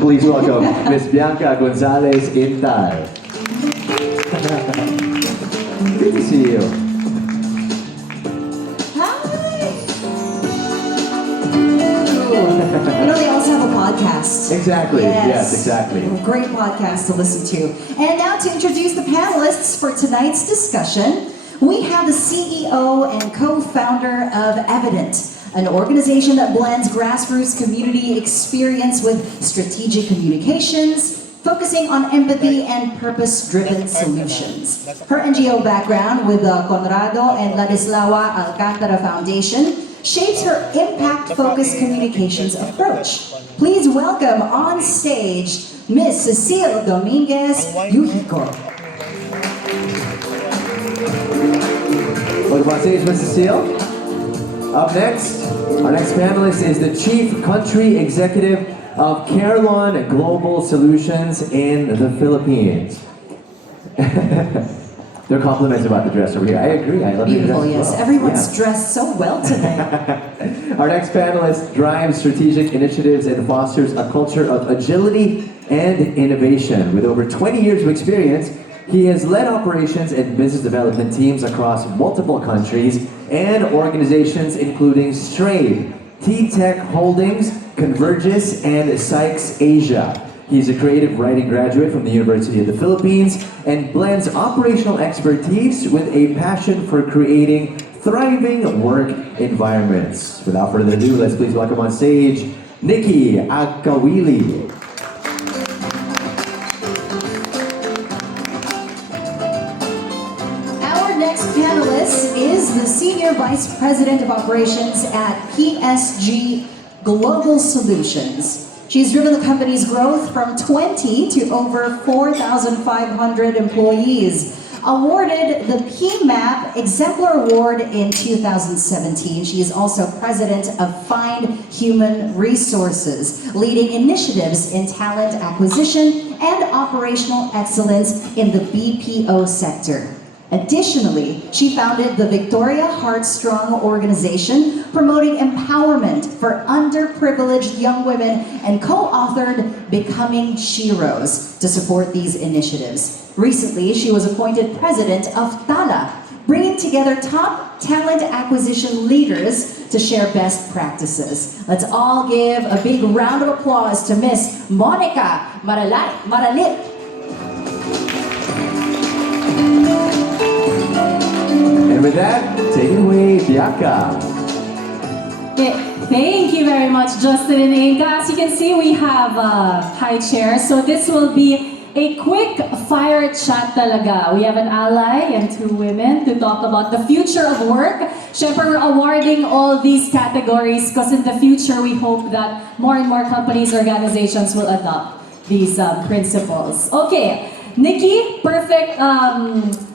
Please welcome Miss Bianca Gonzalez Intal. Good to see you. You know, they also have a podcast. Exactly. Yes, exactly. A great podcast to listen to. And now to introduce the panelists for tonight's discussion, we have the CEO and co-founder of Evident, an organization that blends grassroots community experience with strategic communications, focusing on empathy and purpose-driven solutions. Her NGO background with the Conrado and Ladislawa Alcantara Foundation shapes her impact-focused communications approach. Please welcome on stage Miss Cecile Dominguez Yuhiko. Welcome on stage, Miss Cecile. Up next, our next panelist is the Chief Country Executive of Carelon Global Solutions in the Philippines. There are compliments about the dress over here. I agree. I love your dress. Beautiful, yes. Well. Everyone's dressed so well today. Our next panelist drives strategic initiatives and fosters a culture of agility and innovation. With over 20 years of experience, he has led operations and business development teams across multiple countries and organizations including Strabe, T-Tech Holdings, Convergys, and Sykes Asia. He's a creative writing graduate from the University of the Philippines and blends operational expertise with a passion for creating thriving work environments. Without further ado, let's please welcome on stage Nikki Agkawili. Our next panelist is the Senior Vice President of Operations at PSG Global Solutions. She's driven the company's growth from 20 to over 4,500 employees. Awarded the PMAP Exemplar Award in 2017. She is also president of Find Human Resources, leading initiatives in talent acquisition and operational excellence in the BPO sector. Additionally, she founded the Victoria Heartstrong organization, promoting empowerment for underprivileged young women, and co-authored Becoming Sheroes to support these initiatives. Recently, she was appointed president of TALA, bringing together top talent acquisition leaders to share best practices. Let's all give a big round of applause to Miss Monica Maralit. And with that, take it away, Bianca. Thank you very much, Justin and Inga. As you can see, we have high chairs. So this will be a quick fire chat talaga. We have an ally and two women to talk about the future of work. Syempre, we're awarding all these categories because in the future, we hope that more and more companies, organizations will adopt these principles. Okay. Nikki, perfect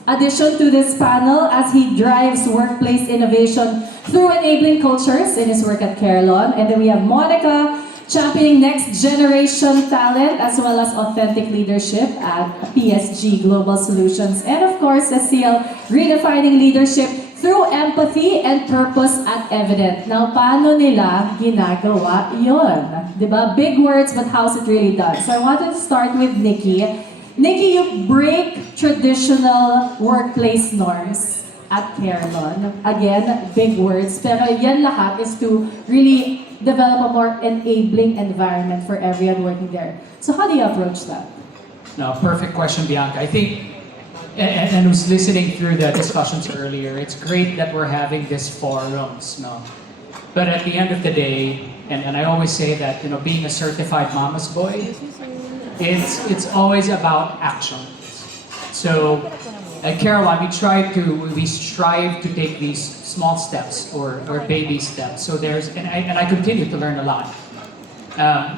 addition to this panel as he drives workplace innovation through enabling cultures in his work at Carelon. And then we have Monica, championing next generation talent as well as authentic leadership at PSG Global Solutions. And of course, Cecile, redefining leadership through empathy and purpose at Evident. Now, paano nila ginagawa yon? Diba? Big words, but how's it really done? So I wanted to start with Nikki. Nikki, you break traditional workplace norms at Carelon. Again, big words, pero yan lahat is to really develop a more enabling environment for everyone working there. So how do you approach that? No, perfect question, Bianca. I think, and I was listening through the discussions earlier, it's great that we're having these forums, no? But at the end of the day, and I always say that, you know, being a certified mama's boy, it's always about action. So at Carolyn, we strive to take these small steps or baby steps. So and I continue to learn a lot.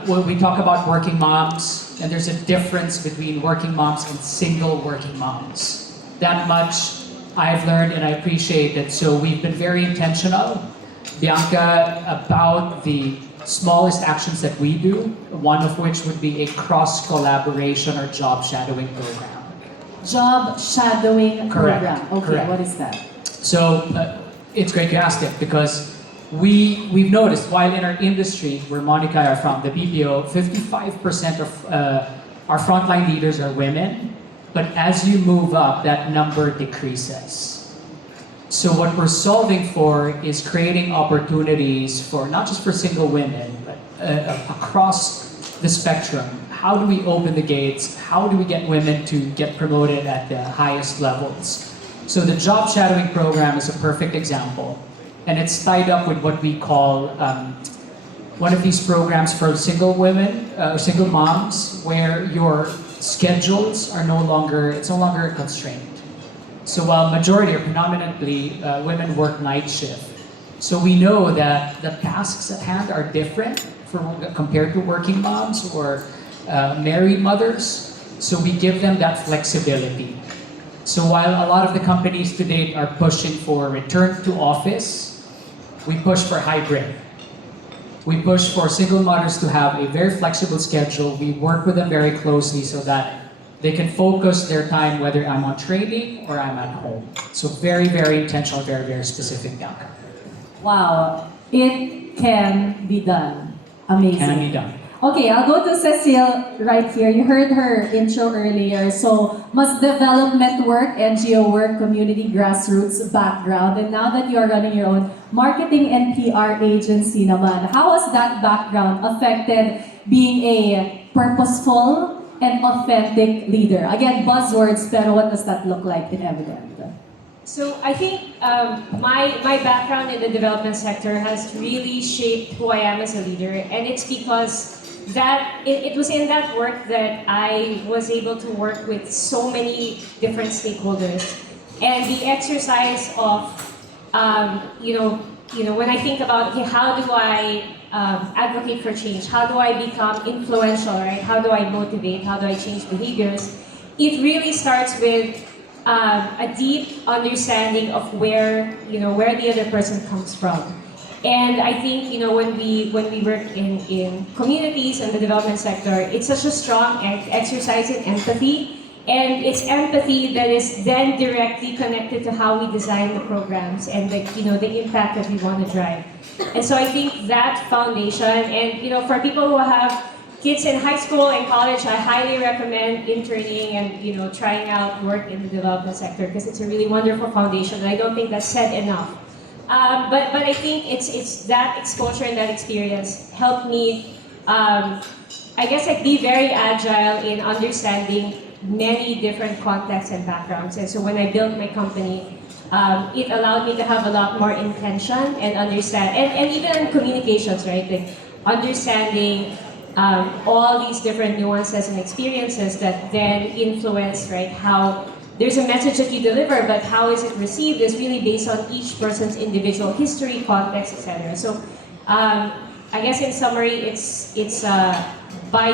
When we talk about working moms, and there's a difference between working moms and single working moms. That much I've learned and I appreciate it. So we've been very intentional, Bianca, about the smallest actions that we do, one of which would be a cross-collaboration or job shadowing program. Job shadowing Correct. program. Okay, Correct. What is that? So it's great you asked it because we've noticed while in our industry, where Monica are from, the BPO, 55% of our frontline leaders are women, but as you move up, that number decreases. So what we're solving for is creating opportunities for not just for single women, but across the spectrum. How do we open the gates? How do we get women to get promoted at the highest levels? So the job shadowing program is a perfect example. And it's tied up with what we call one of these programs for single women, single moms, where your schedules are no longer a constraint. So while majority or predominantly women work night shift, so we know that the tasks at hand are different compared to working moms or married mothers. So we give them that flexibility. So while a lot of the companies today are pushing for return to office, we push for hybrid. We push for single mothers to have a very flexible schedule. We work with them very closely so that they can focus their time whether I'm on training or I'm at home. So very, very intentional, very, very specific, Bianca. Wow, it can be done. Amazing. Can be done. Okay, I'll go to Cecile right here. You heard her intro earlier. So, must development work, NGO work, community grassroots background, and now that you are running your own marketing and PR agency naman, how has that background affected being a purposeful and authentic leader? Again, buzzwords, pero what does that look like in evidence? So I think my background in the development sector has really shaped who I am as a leader, and it's because it was in that work that I was able to work with so many different stakeholders, and the exercise of when I think about how do I advocate for change, how do I become influential, right? How do I motivate? How do I change behaviors? It really starts with a deep understanding of where the other person comes from. And I think when we work in communities and the development sector, it's such a strong exercise in empathy, and it's empathy that is then directly connected to how we design the programs and the impact that we want to drive. And so I think that foundation, and for people who have kids in high school and college, I highly recommend interning and trying out work in the development sector, because it's a really wonderful foundation. And I don't think that's said enough. But I think it's that exposure and that experience helped me, be very agile in understanding many different contexts and backgrounds. And so when I built my company, it allowed me to have a lot more intention and understand, and even in communications, right? Like understanding all these different nuances and experiences that then influence, right, how there's a message that you deliver, but how is it received is really based on each person's individual history, context, etc. So, I guess in summary, it's by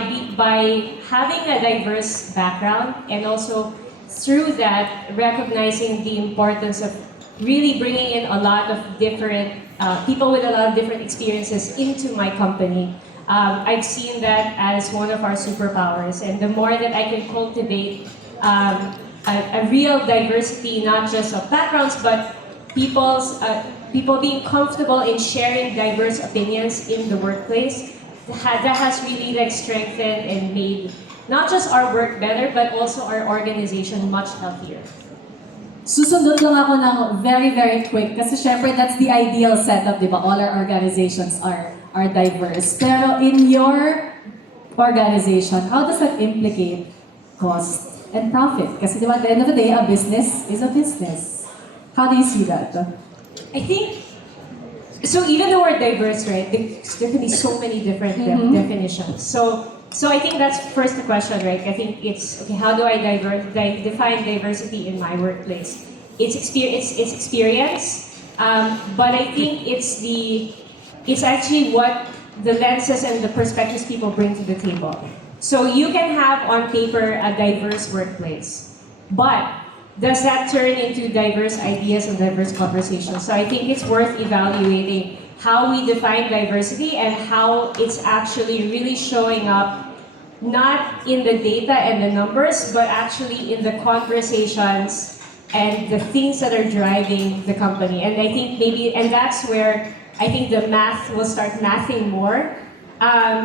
having a diverse background, and also through that recognizing the importance of really bringing in a lot of different people with a lot of different experiences into my company. I've seen that as one of our superpowers, and the more that I can cultivate a real diversity, not just of backgrounds, but people being comfortable in sharing diverse opinions in the workplace, that has really strengthened and made not just our work better, but also our organization much healthier. Susundot lang ako ng very, very quick, kasi syempre that's the ideal setup, di ba? All our organizations are diverse. Pero in your organization, how does that implicate cost and profit? Kasi di ba, at the end of the day, a business is a business. How do you see that? I think, so even though we're diverse, right, there can be so many different definitions. So I think that's first the question, right? I think it's, okay, how do I define diversity in my workplace? It's experience, but I think it's actually what the lenses and the perspectives people bring to the table. So you can have on paper a diverse workplace, but does that turn into diverse ideas and diverse conversations? So I think it's worth evaluating how we define diversity and how it's actually really showing up not in the data and the numbers, but actually in the conversations and the things that are driving the company. And I think and that's where I think the math will start mathing more.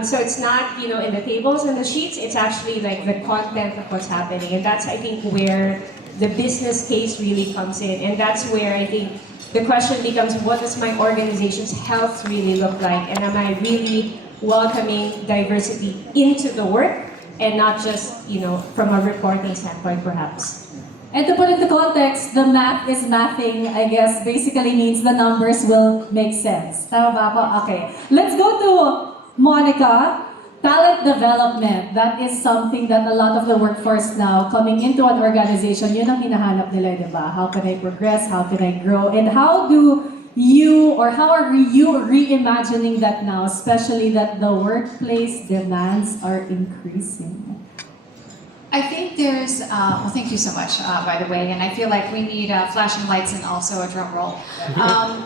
So it's not, in the tables and the sheets, it's actually like the content of what's happening. And that's, I think, where the business case really comes in. And that's where I think the question becomes, what does my organization's health really look like? And am I really welcoming diversity into the work and not just, from a reporting standpoint, perhaps? And to put into context, the math is mathing, I guess, basically means the numbers will make sense. Tama ba ako? Okay. Let's go to Monica. Talent development. That is something that a lot of the workforce now coming into an organization, yun ang hinahanap nila, di ba? How can I progress? How can I grow? And how do you, or how are you reimagining that now, especially that the workplace demands are increasing? I think there's, well, thank you so much, by the way, and I feel like we need flashing lights and also a drum roll.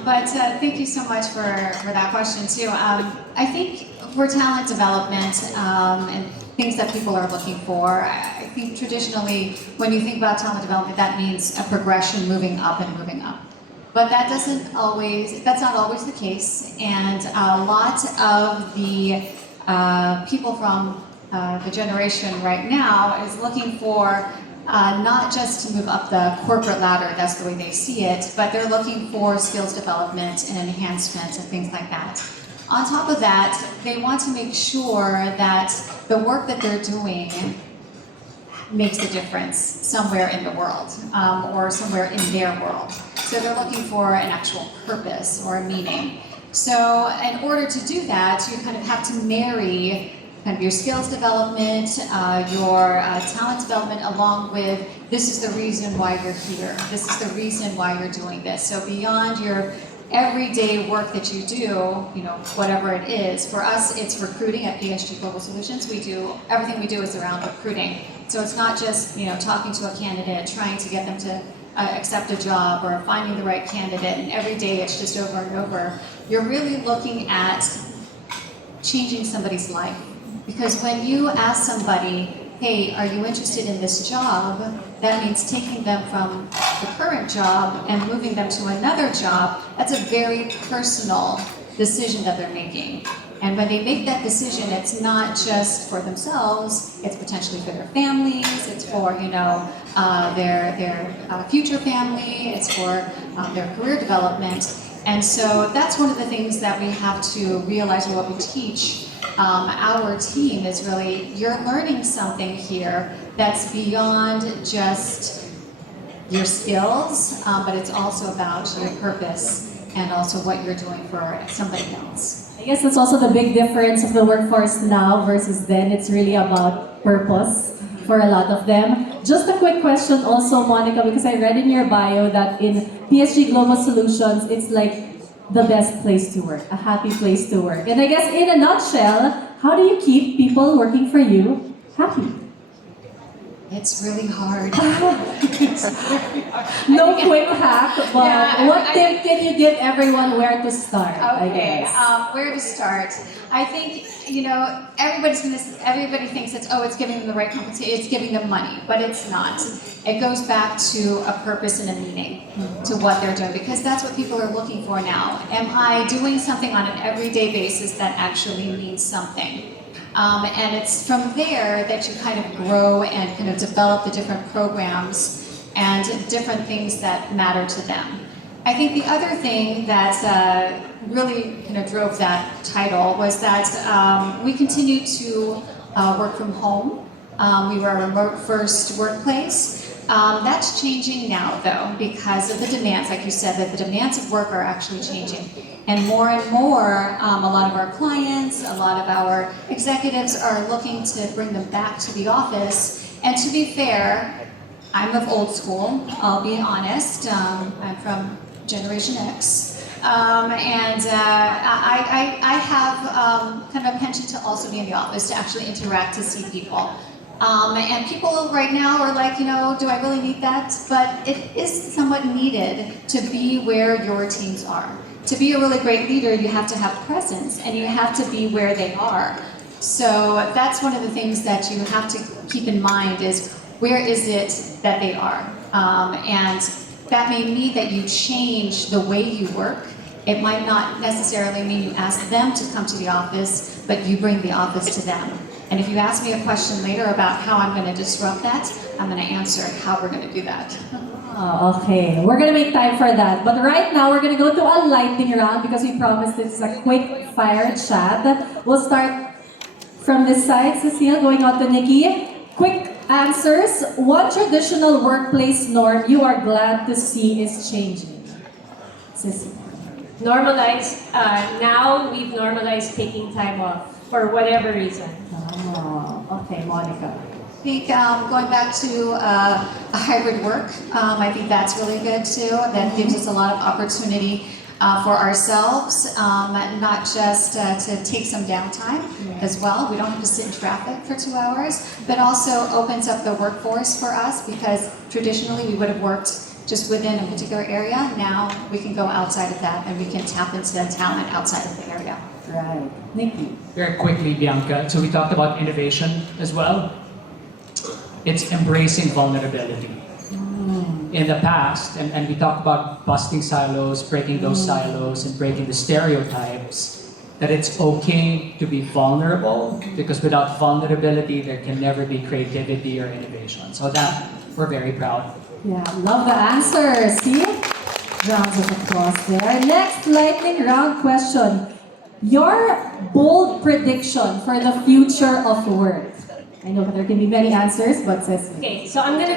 But thank you so much for that question, too. I think for talent development and things that people are looking for, I think traditionally, when you think about talent development, that means a progression moving up and moving up. But that's not always the case, and a lot of the people from the generation right now is looking for not just to move up the corporate ladder, that's the way they see it, but they're looking for skills development and enhancement and things like that. On top of that, they want to make sure that the work that they're doing makes a difference somewhere in the world or somewhere in their world. So they're looking for an actual purpose or a meaning. So in order to do that, you kind of have to marry kind of your skills development, your talent development, along with this is the reason why you're here. This is the reason why you're doing this. So beyond your everyday work that you do, whatever it is, for us it's recruiting at PSG Global Solutions. Everything we do is around recruiting. So it's not just talking to a candidate, trying to get them to accept a job or finding the right candidate, and every day it's just over and over. You're really looking at changing somebody's life. Because when you ask somebody, hey, are you interested in this job? That means taking them from the current job and moving them to another job. That's a very personal decision that they're making. And when they make that decision, it's not just for themselves, it's potentially for their families, it's for their future family, it's for their career development. And so that's one of the things that we have to realize what we teach our team is really, you're learning something here that's beyond just your skills, but it's also about your purpose and also what you're doing for somebody else. I guess that's also the big difference of the workforce now versus then. It's really about purpose for a lot of them. Just a quick question also, Monica, because I read in your bio that in PSG Global Solutions, it's like the best place to work, a happy place to work. And I guess in a nutshell, how do you keep people working for you happy? It's really hard. No quick hack, but what tip can you give everyone where to start? Okay, where to start? I think everybody thinks it's giving them the right compensation, it's giving them money, but it's not. It goes back to a purpose and a meaning to what they're doing, because that's what people are looking for now. Am I doing something on an everyday basis that actually means something? And it's from there that you kind of grow and kind of develop the different programs and different things that matter to them. I think the other thing that really kind of drove that title was that we continue to work from home. We were a remote-first workplace. That's changing now, though, because of the demands, like you said, that the demands of work are actually changing. And more, a lot of our clients, a lot of our executives are looking to bring them back to the office. And to be fair, I'm of old school, I'll be honest. I'm from Generation X. I have kind of a penchant to also be in the office, to actually interact, to see people. And people right now are like, do I really need that? But it is somewhat needed to be where your teams are. To be a really great leader, you have to have presence, and you have to be where they are. So that's one of the things that you have to keep in mind is, where is it that they are? And that may mean that you change the way you work It might not necessarily mean you ask them to come to the office, but you bring the office to them. And if you ask me a question later about how I'm going to disrupt that, I'm going to answer how we're going to do that. Oh, okay, we're gonna make time for that. But right now, we're gonna go to a lightning round because we promised it's a quick fire chat. We'll start from this side, Cecile, going on to Nikki. Quick answers. What traditional workplace norm you are glad to see is changing? Cecile. Normalize. Now we've normalized taking time off for whatever reason. Oh, okay, Monica. I think going back to a hybrid work, I think that's really good too. That gives us a lot of opportunity for ourselves, not just to take some downtime as well. We don't have to sit in traffic for 2 hours, but also opens up the workforce for us because traditionally we would have worked just within a particular area. Now we can go outside of that and we can tap into talent outside of the area. Right. Nikki. Very quickly, Bianca. So we talked about innovation as well. It's embracing vulnerability. In the past, and we talked about busting silos, breaking those silos, and breaking the stereotypes, that it's okay to be vulnerable, because without vulnerability, there can never be creativity or innovation. So that, we're very proud. Yeah, love the answers. See? Rounds of applause there. Next lightning round question. Your bold prediction for the future of work. I know there can be many answers, but Cecily. Okay, so I'm gonna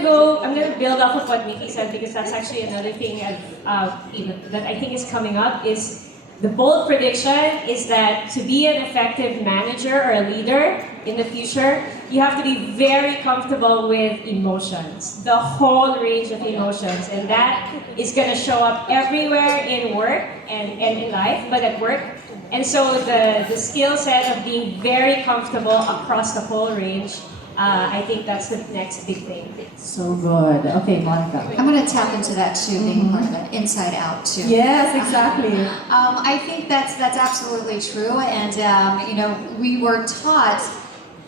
build off of what Nikki said because that's actually another thing that I think is coming up is the bold prediction is that to be an effective manager or a leader in the future, you have to be very comfortable with emotions, the whole range of emotions, and that is gonna show up everywhere in work and in life, but at work. And so the skill set of being very comfortable across the whole range, I think that's the next big thing. So good. Okay, Monica. I'm going to tap into that too, being part of it, inside out too. Yes, exactly. I think that's absolutely true, and we were taught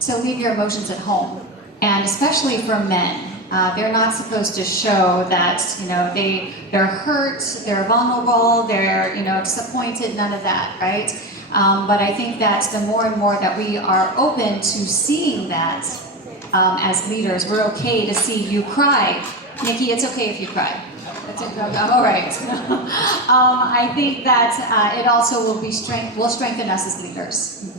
to leave your emotions at home, and especially for men. They're not supposed to show that they're hurt, they're vulnerable, they're disappointed, none of that, right? But I think that the more and more that we are open to seeing that as leaders, we're okay to see you cry. Nikki, it's okay if you cry. That's all right. I think that it also will strengthen us as leaders.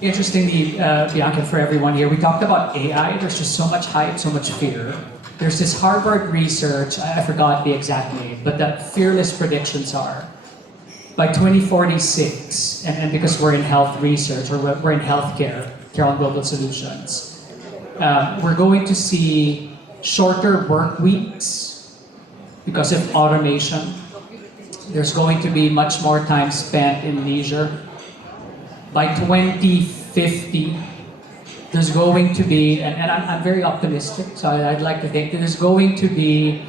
Interestingly, Bianca, for everyone here, we talked about AI. There's just so much hype, so much fear. There's this Harvard research, I forgot the exact name, but the fearless predictions are by 2046, and because we're in health research, or we're in healthcare, Care on Global Solutions, we're going to see shorter work weeks because of automation. There's going to be much more time spent in leisure. By 2050, there's going to be, and I'm very optimistic, so I'd like to think that there's going to be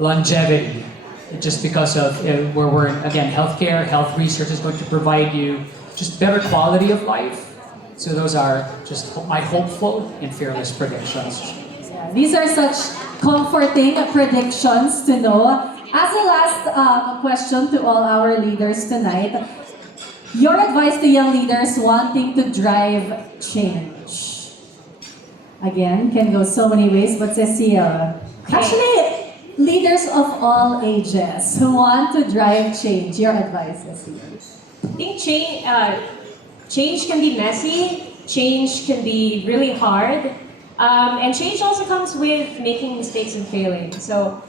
longevity, just because of where we're in, again, healthcare, health research is going to provide you just better quality of life. So those are just my hopeful and fearless predictions. Yeah, these are such comforting predictions to know. As a last question to all our leaders tonight, your advice to young leaders wanting to drive change. Again, can go so many ways, but Cecile. Actually, leaders of all ages who want to drive change. Your advice, Cecile. I think change can be messy, change can be really hard, and change also comes with making mistakes and failing. So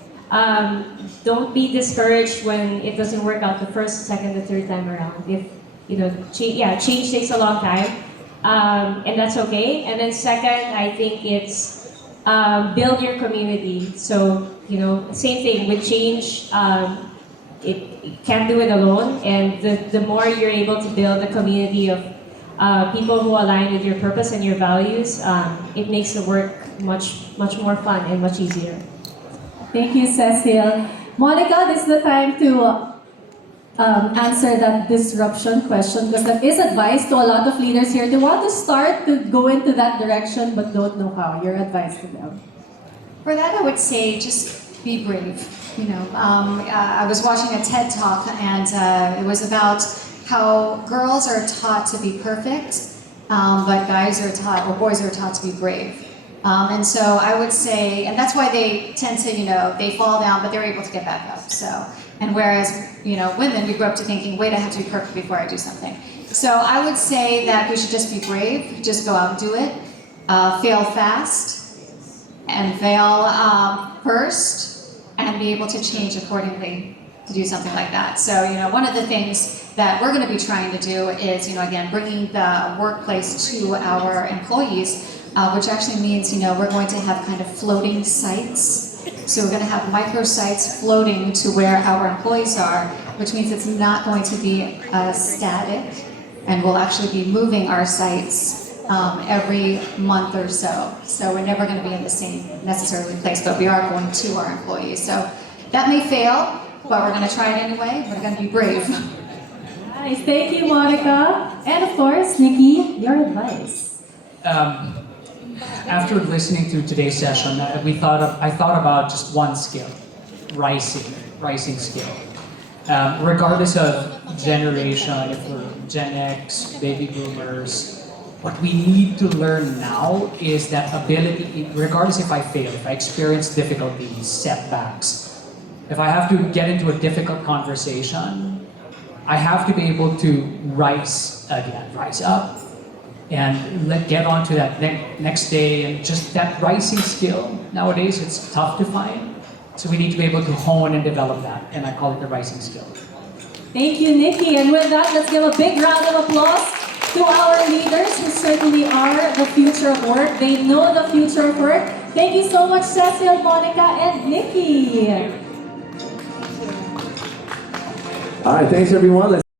don't be discouraged when it doesn't work out the first, second, the third time around. If change takes a long time, and that's okay. And then second, I think it's build your community. So same thing with change. It can't do it alone, and the more you're able to build a community of people who align with your purpose and your values, it makes the work much more fun and much easier. Thank you, Cecile. Monica, this is the time to answer that disruption question, because that is advice to a lot of leaders here. They want to start to go into that direction but don't know how. Your advice to them? For that, I would say just be brave. I was watching a TED talk, and it was about how girls are taught to be perfect, but guys are taught, or boys are taught to be brave. And so I would say, and that's why they tend to, they fall down, but they're able to get back up. So, and whereas, women, we grew up to thinking, wait, I have to be perfect before I do something. So I would say that we should just be brave, just go out and do it, fail fast, and fail first, and be able to change accordingly to do something like that. So, one of the things that we're going to be trying to do is, again, bringing the workplace to our employees, which actually means, we're going to have kind of floating sites. So we're going to have microsites floating to where our employees are, which means it's not going to be static, and we'll actually be moving our sites every month or so. So we're never going to be in the same necessarily place, but we are going to our employees. So that may fail, but we're going to try it anyway. We're going to be brave. Nice, thank you, Monica. And of course, Nikki, your advice. After listening to today's session, I thought about just one skill, rising skill. Regardless of generation, if we're Gen X, baby boomers, what we need to learn now is that ability, regardless if I fail, if I experience difficulties, setbacks, if I have to get into a difficult conversation, I have to be able to rise up, and get on to that next day. And just that rising skill, nowadays it's tough to find. So we need to be able to hone and develop that, and I call it the rising skill. Thank you, Nikki. And with that, let's give a big round of applause to our leaders who certainly are the future of work. They know the future of work. Thank you so much, Cecil, Monica, and Nikki. All right, thanks everyone.